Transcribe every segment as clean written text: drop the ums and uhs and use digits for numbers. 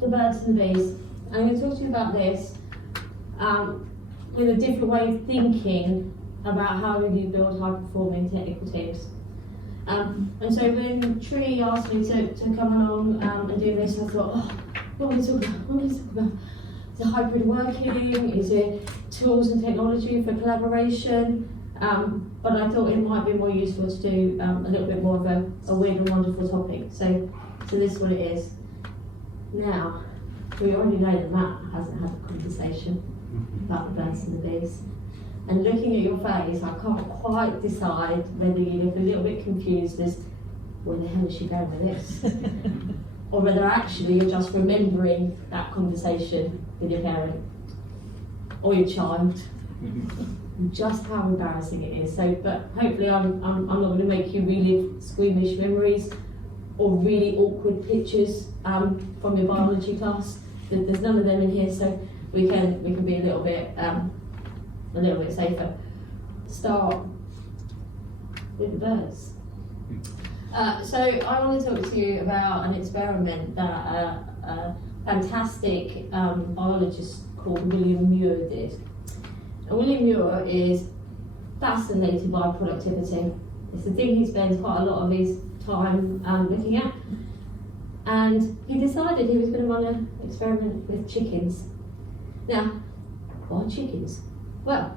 the birds and the bees. I'm going to talk to you about this with a different way of thinking about how you build high-performing technical teams. And so when Tree asked me to come along and do this, I thought, oh, what are we talking about? What are we talking about? Is it hybrid working? Is it tools and technology for collaboration? But I thought it might be more useful to do a little bit more of a weird and wonderful topic. So this is what it is. Now, we already know that Matt hasn't had a conversation about the birds and the bees. And looking at your face, I can't quite decide whether you look a little bit confused as, where the hell is she going with this? Or whether actually you're just remembering that conversation with your parent or your child. Just how embarrassing it is. So, but hopefully I'm not going to make you relive squeamish memories or really awkward pictures from your biology class. There's none of them in here, so we can be a little bit safer. Start with the birds. So I want to talk to you about an experiment that a fantastic biologist called William Muir did. And William Muir is fascinated by productivity. It's the thing he spends quite a lot of his time looking at. And he decided he was going to run an experiment with chickens. Now, why chickens? Well,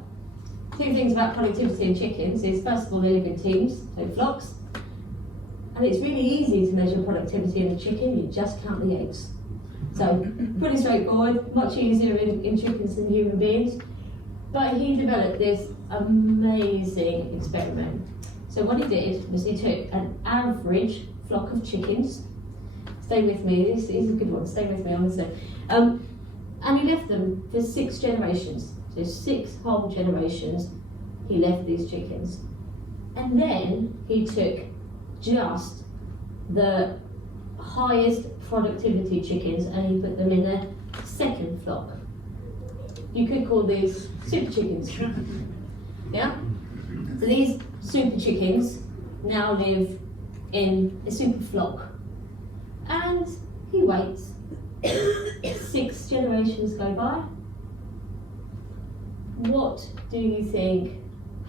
two things about productivity in chickens is, first of all, they live in teams, so flocks. And it's really easy to measure productivity in a chicken, you just count the eggs. So, pretty straightforward, much easier in chickens than human beings. But he developed this amazing experiment. So what he did was he took an average flock of chickens. Stay with me, this is a good one, stay with me honestly. And he left them for 6 generations. So 6 whole generations he left these chickens. And then he took just the highest productivity chickens and he put them in the second flock. You could call these super chickens. Yeah? So these super chickens now live in a super flock. And he waits. 6 generations go by. What do you think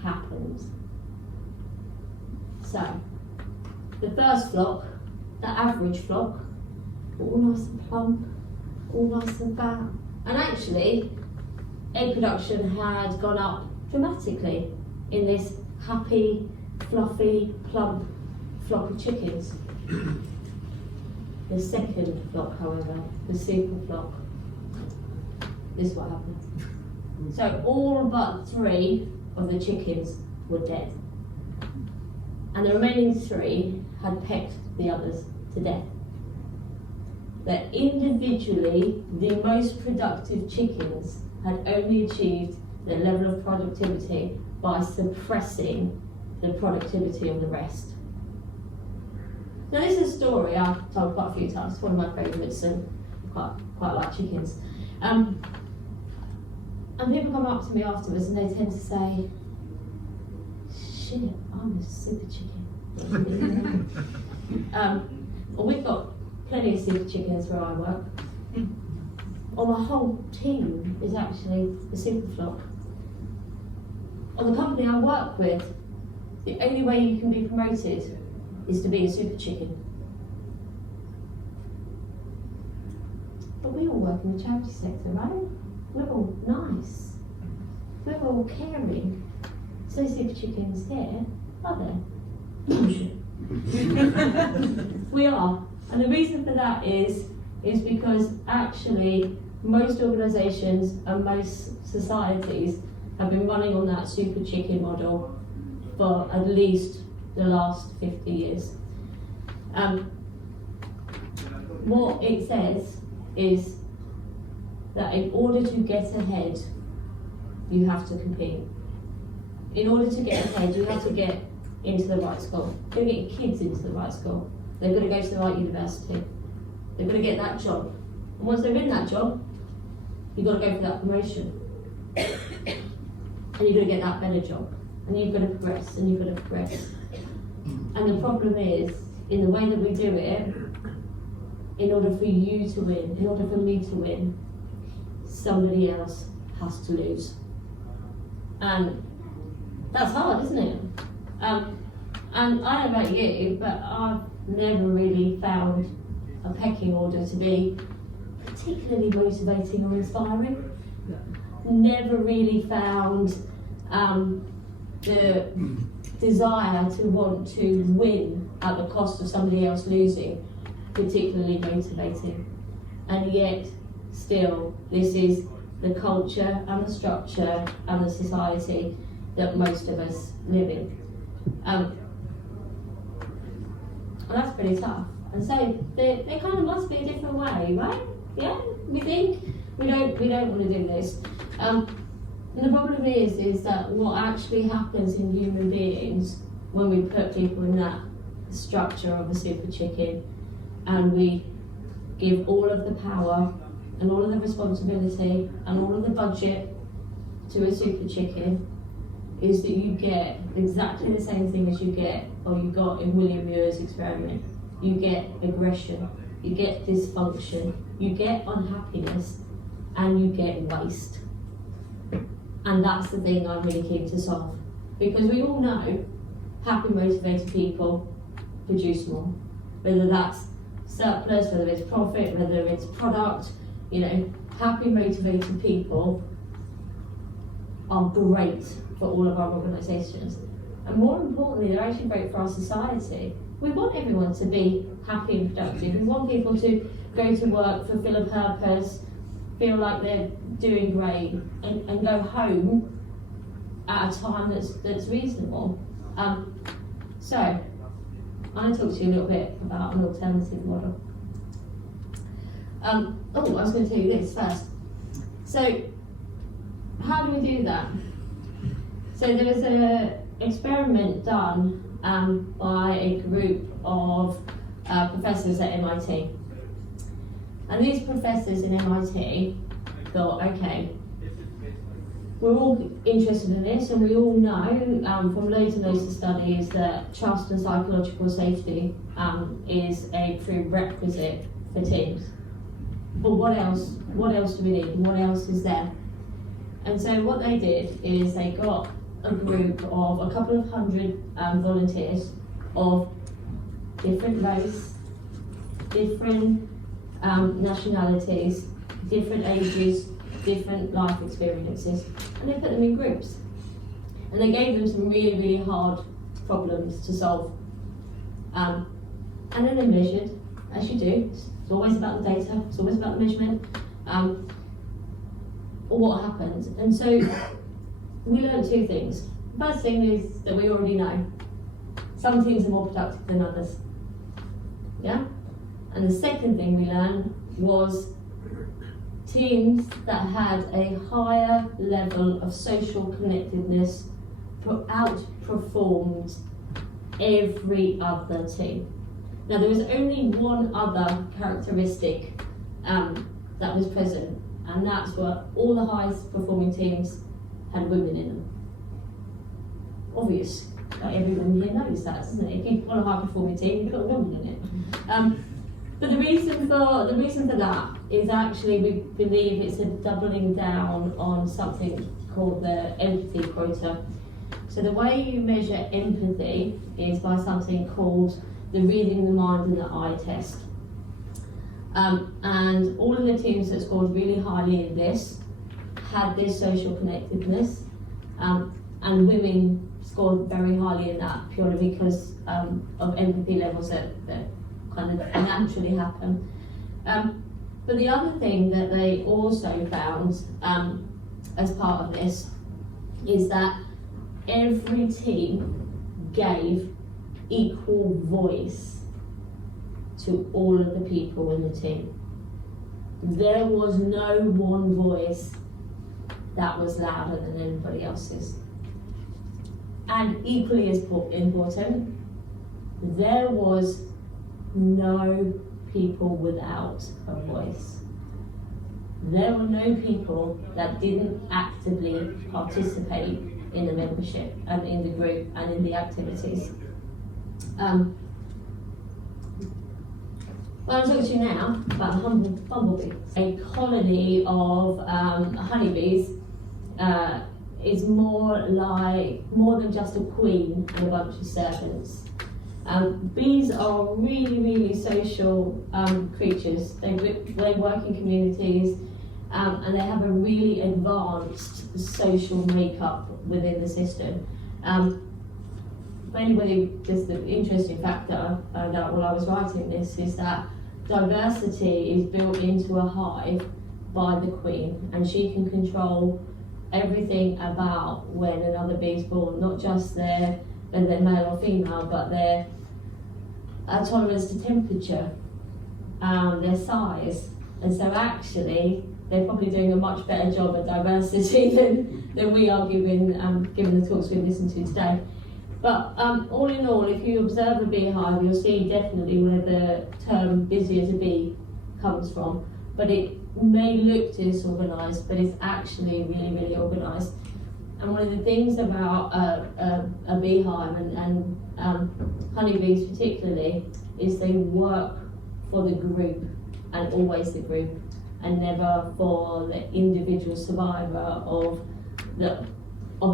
happens? So, the first flock, the average flock, all nice and plump, all nice and fat. And actually, egg production had gone up dramatically in this happy, fluffy, plump flock of chickens. The second flock, however, the super flock, this is what happened. So all but 3 of the chickens were dead. And the remaining 3 had pecked the others to death. That individually, the most productive chickens had only achieved their level of productivity by suppressing the productivity of the rest. Now this is a story I've told quite a few times, it's one of my favourites and quite like chickens. And people come up to me afterwards and they tend to say, shit, I'm a super chicken. Well, we've got plenty of super chickens where I work. Or my whole team is actually the super flock. On the company I work with, the only way you can be promoted is to be a super chicken. But we all work in the charity sector, right? We're all nice. We're all caring. So super chickens here, are they? We are. And the reason for that is because actually most organisations and most societies have been running on that super chicken model for at least the last 50 years. What it says is that in order to get ahead, you have to compete. In order to get ahead, you have to get into the right school. You've got to get your kids into the right school. They've got to go to the right university. They've got to get that job. And once they're in that job, you've got to go for that promotion. And you've got to get that better job. And you've got to progress, and you've got to progress. And the problem is, in the way that we do it, in order for you to win, in order for me to win, somebody else has to lose. And that's hard, isn't it? And I don't know about you, but I've never really found a pecking order to be particularly motivating or inspiring. Never really found the desire to want to win at the cost of somebody else losing particularly motivating. And yet, still, this is the culture and the structure and the society that most of us live in. And that's pretty tough. And so there kind of must be a different way, right? Yeah, we think we don't want to do this. And the problem is that what actually happens in human beings when we put people in that structure of a super chicken, and we give all of the power and all of the responsibility and all of the budget to a super chicken, is that you get exactly the same thing as you got in William Muir's experiment. You get aggression, you get dysfunction, you get unhappiness, and you get waste. And that's the thing I'm really keen to solve. Because we all know happy, motivated people produce more. Whether that's surplus, whether it's profit, whether it's product, happy, motivated people are great for all of our organisations. And more importantly, they're actually great for our society. We want everyone to be happy and productive. We want people to go to work, fulfil a purpose, feel like they're doing great, and go home at a time that's reasonable. So, I'm going to talk to you a little bit about an alternative model. I was going to tell you this first. So, how do we do that? So there was an experiment done by a group of professors at MIT. And these professors in MIT thought, okay, we're all interested in this, and we all know from loads and loads of studies that trust and psychological safety is a prerequisite for teams. But what else do we need? What else is there? And so what they did is they got a group of a couple of hundred volunteers of different race, different nationalities, different ages, different life experiences, and they put them in groups. And they gave them some really, really hard problems to solve. And then they measured, as you do. It's always about the data, it's always about the measurement, what happens. And so we learned two things. The first thing is that we already know. Some teams are more productive than others. Yeah? And the second thing we learned was teams that had a higher level of social connectedness outperformed every other team. Now there was only one other characteristic that was present, and that's what all the highest performing teams had women in them. Obvious, like everyone here knows that, isn't it? If you've got a high performing team, you've got a woman in it. But the reason for that is actually we believe it's a doubling down on something called the empathy quota. So the way you measure empathy is by something called the reading the mind and the eye test. And all of the teams that scored really highly in this had this social connectedness, and women scored very highly in that purely because of empathy levels that kind of naturally happen. But the other thing that they also found as part of this is that every team gave equal voice to all of the people in the team. There was no one voice that was louder than anybody else's. And equally as important, there was no people without a voice. There were no people that didn't actively participate in the membership and in the group and in the activities. Well, I'm talking to you now about the bumblebee. A colony of honeybees is more than just a queen and a bunch of servants. Bees are really, really social creatures. They work in communities and they have a really advanced social makeup within the system. Anyway, just the interesting fact that I found out while I was writing this is that diversity is built into a hive by the queen, and she can control everything about when another bee is born, not just their male or female, but their tolerance to temperature, their size. And so actually, they're probably doing a much better job at diversity than we are given the talks we've listened to today. But all in all, if you observe a beehive, you'll see definitely where the term busy as a bee comes from. But it may look disorganised, but it's actually really, really organised. And one of the things about a beehive and honeybees particularly is they work for the group, and always the group, and never for the individual survivor of a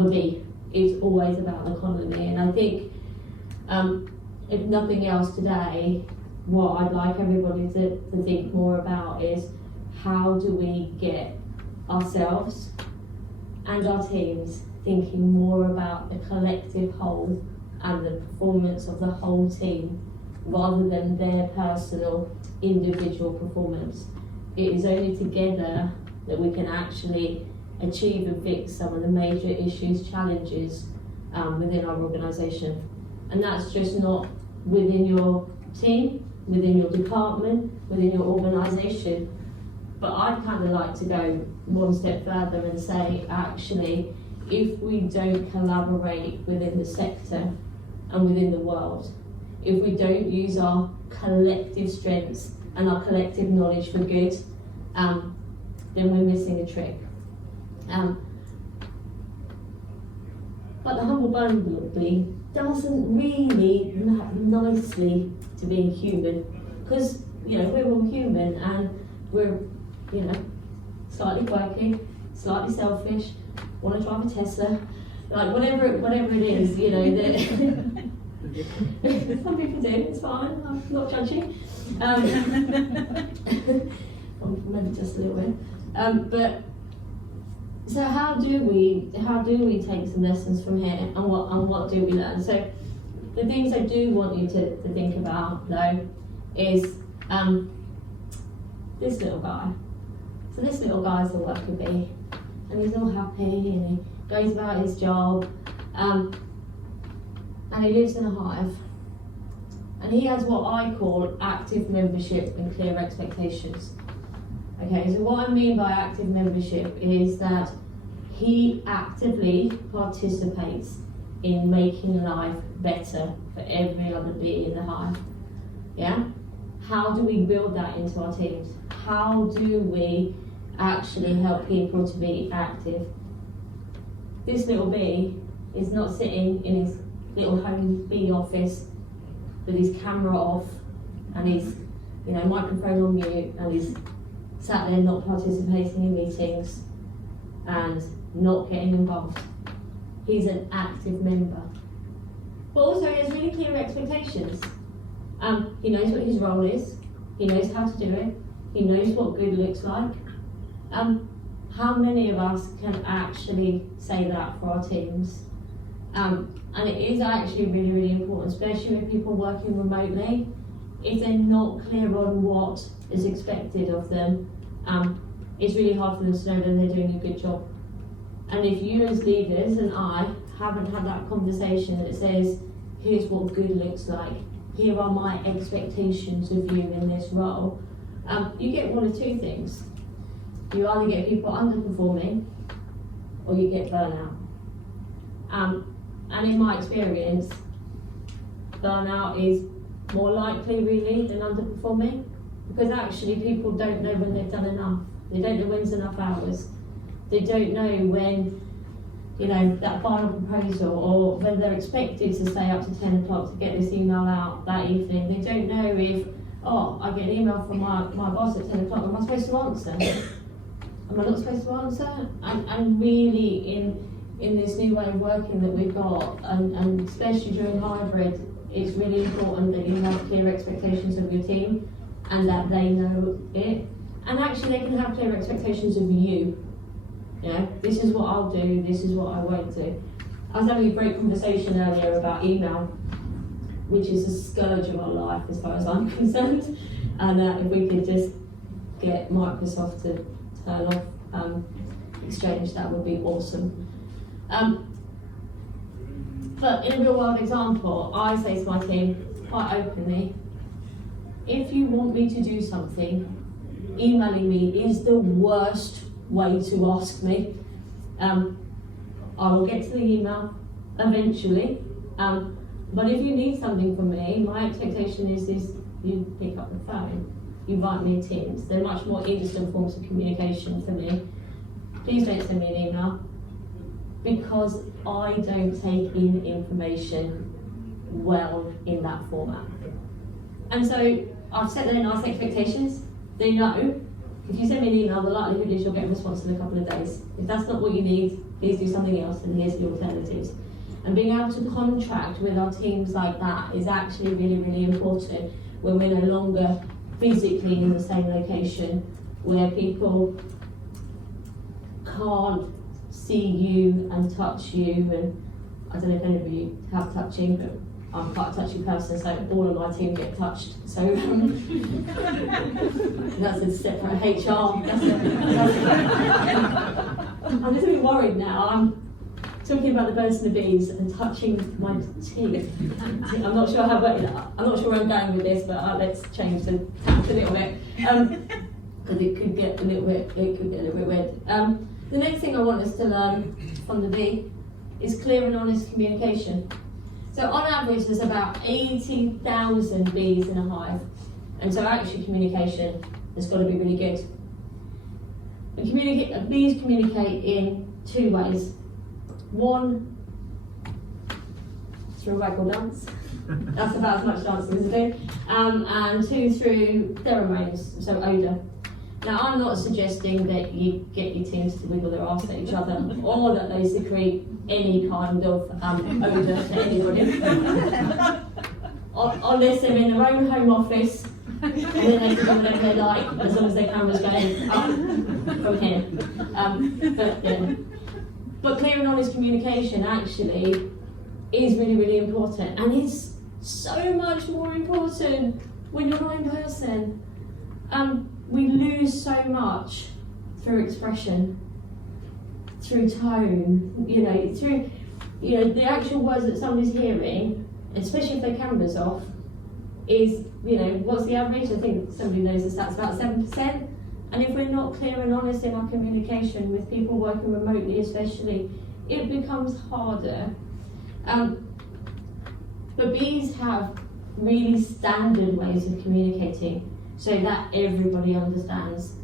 bee. It's always about the colony. And I think, if nothing else today, what I'd like everybody to think more about is how do we get ourselves and our teams thinking more about the collective whole and the performance of the whole team rather than their personal individual performance. It is only together that we can actually achieve and fix some of the major issues, challenges within our organisation. And that's just not within your team, within your department, within your organisation. But I'd kind of like to go one step further and say, actually, if we don't collaborate within the sector and within the world, if we don't use our collective strengths and our collective knowledge for good, then we're missing a trick. But the humble bumblebee doesn't really map nicely to being human, because we're all human and we're slightly quirky, slightly selfish, want to drive a Tesla, like whatever it is, that some people do. It's fine. I'm not judging. Maybe just a little bit, but. So how do we take some lessons from here, and what do we learn? So the things I do want you to think about though is this little guy. So this little guy's a worker bee, and he's all happy and he goes about his job, and he lives in a hive, and he has what I call active membership and clear expectations. Okay, so what I mean by active membership is that he actively participates in making life better for every other bee in the hive. Yeah? How do we build that into our teams? How do we actually help people to be active? This little bee is not sitting in his little home bee office with his camera off and his microphone on mute, and he's sat there not participating in meetings and not getting involved. He's an active member. But also he has really clear expectations. He knows what his role is, he knows how to do it, he knows what good looks like. How many of us can actually say that for our teams? And it is actually really, really important, especially with people working remotely. If they're not clear on what is expected of them, it's really hard for them to know that they're doing a good job. And if you as leaders and I haven't had that conversation that says, here's what good looks like, here are my expectations of you in this role, you get one of two things. You either get people underperforming or you get burnout. And in my experience, burnout is more likely really than underperforming, because actually people don't know when they've done enough. They don't know when's enough hours. They don't know when, that final proposal, or when they're expected to stay up to 10 o'clock to get this email out that evening. They don't know if oh, I get an email from my boss at 10 o'clock, am I supposed to answer? Am I not supposed to answer? And really in this new way of working that we've got, and especially during hybrid, it's really important that you have clear expectations of your team and that they know it. And actually they can have clear expectations of you. You know, this is what I'll do, this is what I won't do. I was having a great conversation earlier about email, which is a scourge of our life as far as I'm concerned. And if we could just get Microsoft to turn off Exchange, that would be awesome. But in a real world example, I say to my team quite openly, if you want me to do something, emailing me is the worst way to ask me. I will get to the email eventually, but if you need something from me, my expectation is you pick up the phone, you invite me Teams. They're much more instant forms of communication for me. Please don't send me an email, because I don't take in information well in that format. And so I've set their nice expectations. They know if you send me an email, the likelihood is you'll get a response in a couple of days. If that's not what you need, please do something else, and here's the alternatives. And being able to contract with our teams like that is actually really, really important when we're no longer physically in the same location, where people can't see you and touch you. And I don't know if any of you have touching, but I'm quite a touchy person, so all of my team get touched. So that's a separate HR. I'm just a bit worried now. I'm talking about the birds and the bees and touching my teeth. I'm not sure where I'm going with this, but let's change the tact a little bit, because it could get a little bit weird. The next thing I want us to learn from the bee is clear and honest communication. So on average, there's about 80,000 bees in a hive, and so actually communication has got to be really good. Bees communicate in two ways. One, through a waggle dance. That's about as much dancing as I do. And two, through pheromones, so odour. Now, I'm not suggesting that you get your teams to wiggle their arse at each other, or that they secrete any kind of odour to anybody. Unless they're in their own home office, and then they can do whatever they like, as long as their camera's going up from here. But clear and honest communication actually is really, really important, and it's so much more important when you're not in person. We lose so much through expression, through tone, through the actual words that somebody's hearing, especially if their camera's off, is, what's the average? I think somebody knows the stats, about 7%. And if we're not clear and honest in our communication with people working remotely especially, it becomes harder. But bees have really standard ways of communicating so that everybody understands.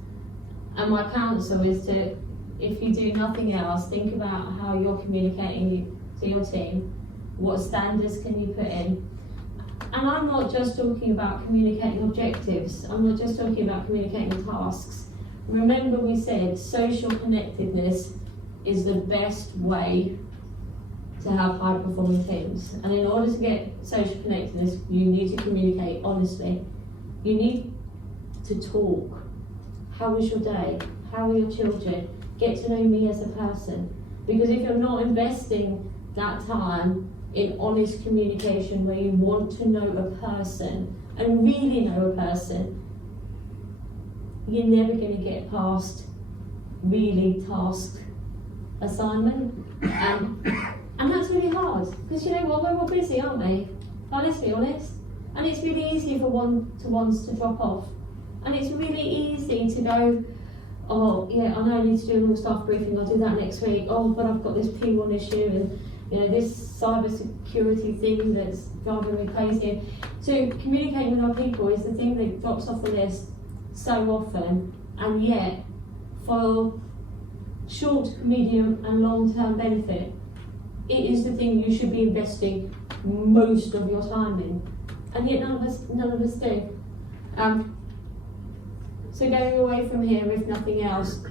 And my counsel is to, if you do nothing else, think about how you're communicating to your team. What standards can you put in? And I'm not just talking about communicating objectives. I'm not just talking about communicating tasks. Remember, we said social connectedness is the best way to have high performing teams. And in order to get social connectedness, you need to communicate honestly. You need to talk. How was your day? How are your children? Get to know me as a person. Because if you're not investing that time in honest communication where you want to know a person and really know a person, you're never going to get past really task assignment. And that's really hard, because we're all busy, aren't we? But let's be honest. And it's really easy for one-to-ones to drop off. And it's really easy to go, oh yeah, I know I need to do an all-staff briefing, I'll do that next week. Oh, but I've got this P1 issue and this cyber security thing that's driving me crazy. So communicating with our people is the thing that drops off the list so often, and yet for short, medium and long-term benefit, it is the thing you should be investing most of your time in. And yet none of us do. So going away from here, if nothing else,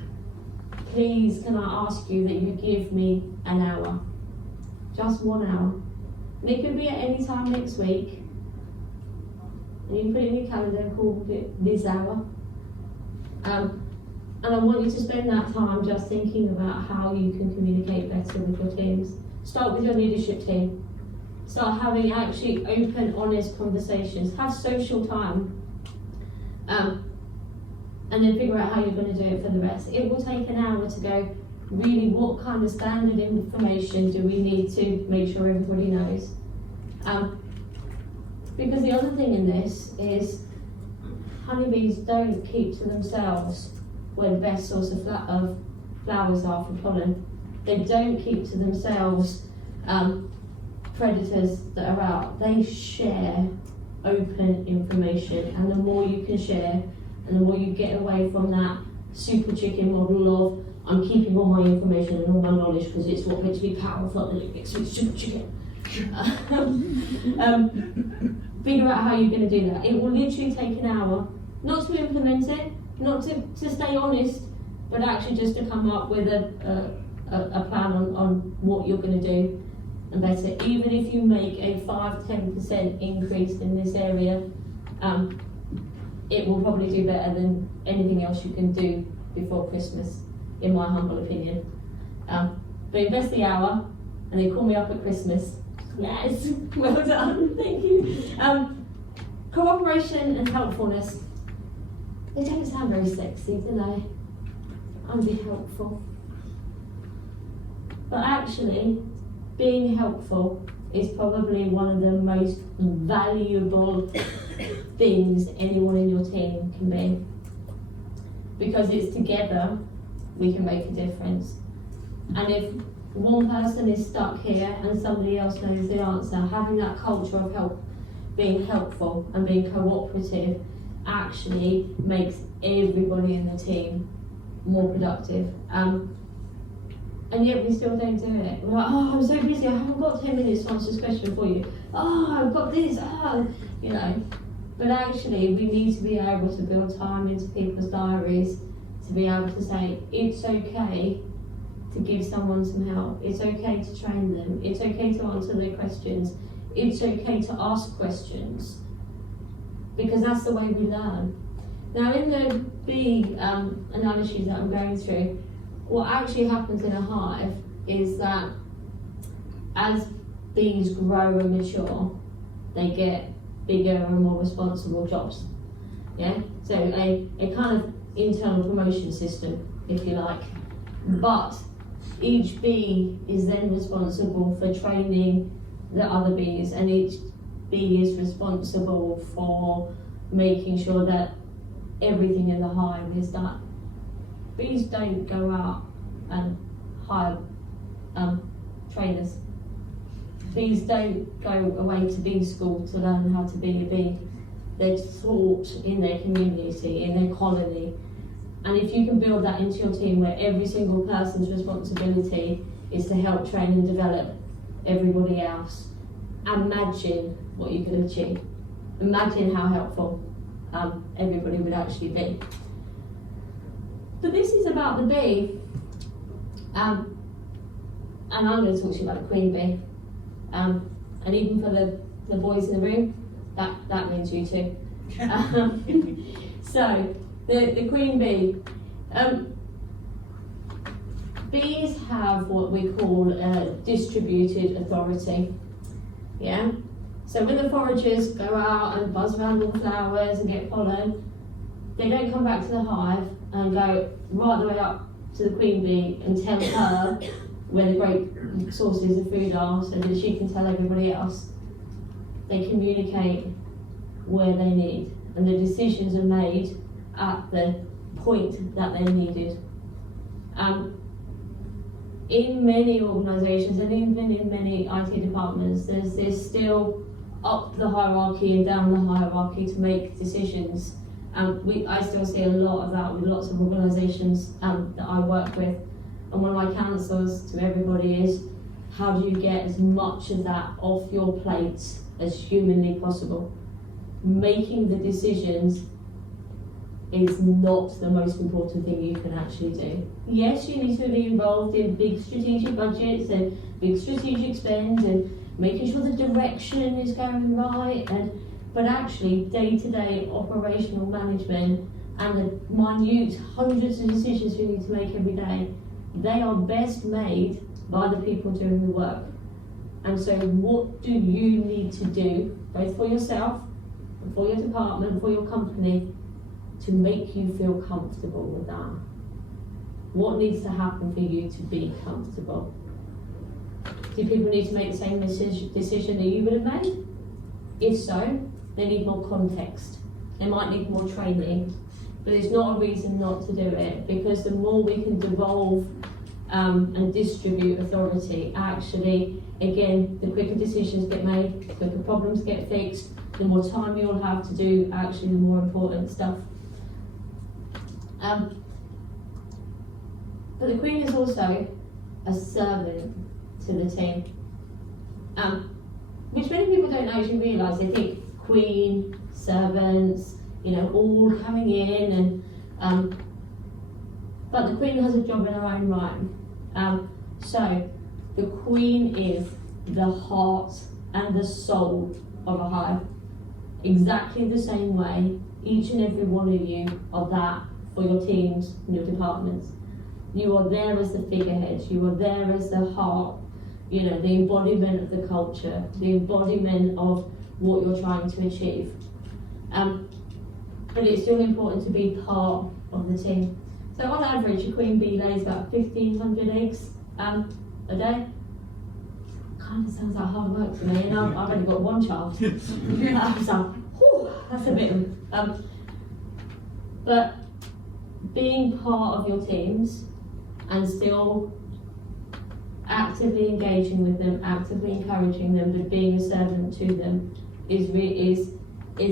please can I ask you that you give me an hour, just 1 hour. And it could be at any time next week. And you put it in your calendar and call it this hour. And I want you to spend that time just thinking about how you can communicate better with your teams. Start with your leadership team. Start having actually open, honest conversations. Have social time. And then figure out how you're going to do it for the rest. It will take an hour to go, really, what kind of standard information do we need to make sure everybody knows? Because the other thing in this is honeybees don't keep to themselves where the best source of flowers are for pollen. They don't keep to themselves predators that are out. They share open information, and the more you can share, and the more you get away from that super chicken model of I'm keeping all my information and all my knowledge because it's what makes me powerful and it makes me super chicken. Figure out how you're going to do that. It will literally take an hour, not to implement it, not to stay honest, but actually just to come up with a plan on what you're going to do and better. Even if you make a 5-10% increase in this area, it will probably do better than anything else you can do before Christmas, in my humble opinion. But invest the hour and then call me up at Christmas. Yes, well done, thank you. Cooperation and helpfulness. They don't sound very sexy, do they? I'm be helpful. But actually, being helpful is probably one of the most valuable things anyone in your team can be. Because it's together we can make a difference. And if one person is stuck here and somebody else knows the answer, having that culture of help, being helpful and being cooperative actually makes everybody in the team more productive. And yet we still don't do it. We're like, oh, I'm so busy, I haven't got 10 minutes to answer this question for you. Oh, I've got this, you know. But actually, we need to be able to build time into people's diaries to be able to say, it's okay to give someone some help. It's okay to train them. It's okay to answer their questions. It's okay to ask questions. Because that's the way we learn. Now, in the bee analogies that I'm going through, what actually happens in a hive is that as bees grow and mature, they get bigger and more responsible jobs. Yeah? So a kind of internal promotion system, if you like. But each bee is then responsible for training the other bees, and each bee is responsible for making sure that everything in the hive is done. Bees don't go out and hire trainers. Bees don't go away to bee school to learn how to be a bee. They're taught in their community, in their colony. And if you can build that into your team where every single person's responsibility is to help train and develop everybody else, imagine what you can achieve. Imagine how helpful everybody would actually be. But this is about the bee, and I'm going to talk to you about the queen bee. And even for the boys in the room, that means you too. So, the queen bee. Bees have what we call distributed authority. Yeah? So when the foragers go out and buzz around all the flowers and get pollen, they don't come back to the hive and go right the way up to the queen bee and tell her where the great sources of food are so that she can tell everybody else. They communicate where they need, and the decisions are made at the point that they're needed. In many organisations and even in many IT departments, there's still up the hierarchy and down the hierarchy to make decisions. I still see a lot of that with lots of organisations that I work with. And one of my counsels to everybody is, how do you get as much of that off your plate as humanly possible? Making the decisions is not the most important thing you can actually do. Yes, you need to be involved in big strategic budgets and big strategic spend and making sure the direction is going right, but actually day-to-day operational management and the minute hundreds of decisions you need to make every day, they are best made by the people doing the work. And so what do you need to do, both for yourself, and for your department, for your company, to make you feel comfortable with that? What needs to happen for you to be comfortable? Do people need to make the same decision that you would have made? If so, they need more context. They might need more training, but it's not a reason not to do it, because the more we can devolve and distribute authority, actually, again, the quicker decisions get made, the quicker problems get fixed, the more time you'll have to do actually the more important stuff. But the Queen is also a servant to the team, which many people don't actually realise. They think Queen, servants, all coming in, and but the Queen has a job in her own right. So the Queen is the heart and the soul of a hive. Exactly the same way each and every one of you are that for your teams and your departments. You are there as the figurehead, you are there as the heart, the embodiment of the culture, the embodiment of what you're trying to achieve. But it's still important to be part of the team. So on average, a queen bee lays about 1,500 eggs a day. Kind of sounds like hard work to me, and I've only got one child. So, that's a bit. But being part of your teams and still actively engaging with them, actively encouraging them, but being a servant to them is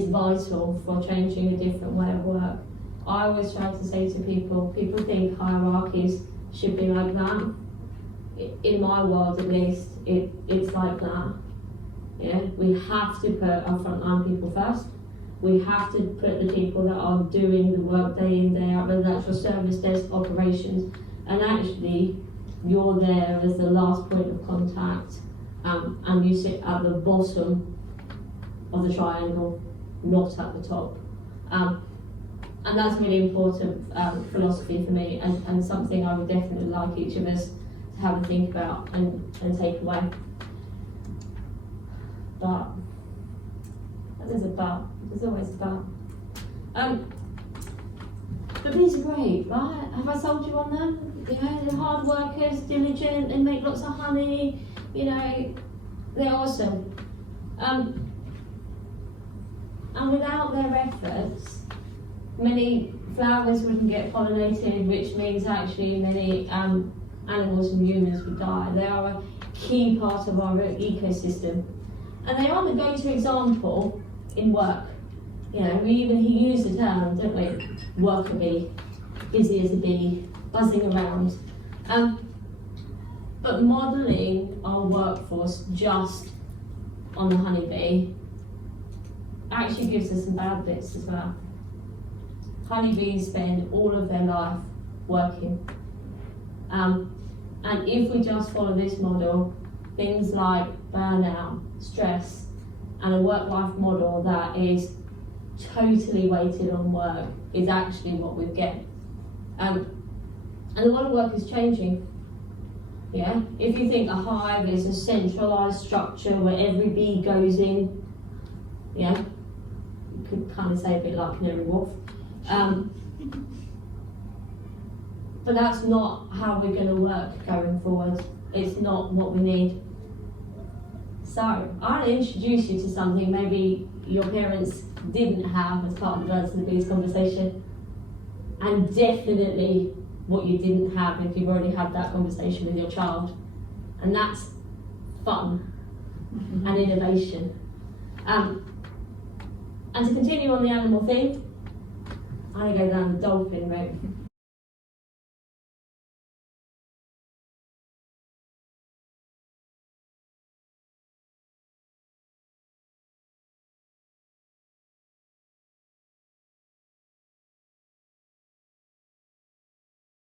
vital for changing a different way of work. I always try to say to people think hierarchies should be like that. In my world, at least, it's like that. Yeah, we have to put our frontline people first. We have to put the people that are doing the work day in, day out, whether that's your service desk operations, and actually you're there as the last point of contact, and you sit at the bottom of the triangle, not at the top. And that's a really important philosophy for me, and something I would definitely like each of us to have a think about and take away. But there's a but. There's always a but. But bees are great, right? Have I sold you on them? They're hard workers, diligent, they make lots of honey. They're awesome. And without their efforts, many flowers wouldn't get pollinated, which means actually many animals and humans would die. They are a key part of our ecosystem. And they are the go-to example in work. We even use the term, don't we? Worker bee, busy as a bee, buzzing around. But modelling our workforce just on the honeybee actually gives us some bad bits as well. Honeybees spend all of their life working. And if we just follow this model, things like burnout, stress, and a work-life model that is totally weighted on work is actually what we get. And a lot of work is changing. Yeah, if you think a hive is a centralised structure where every bee goes in, yeah, you could kind of say a bit like Canary Wharf. But that's not how we're going to work going forward. It's not what we need. So I'll introduce you to something maybe your parents didn't have as part of the Birds and the Bees conversation, and definitely what you didn't have if you've already had that conversation with your child, and that's fun and innovation. And to continue on the animal theme, I go down the dolphin route.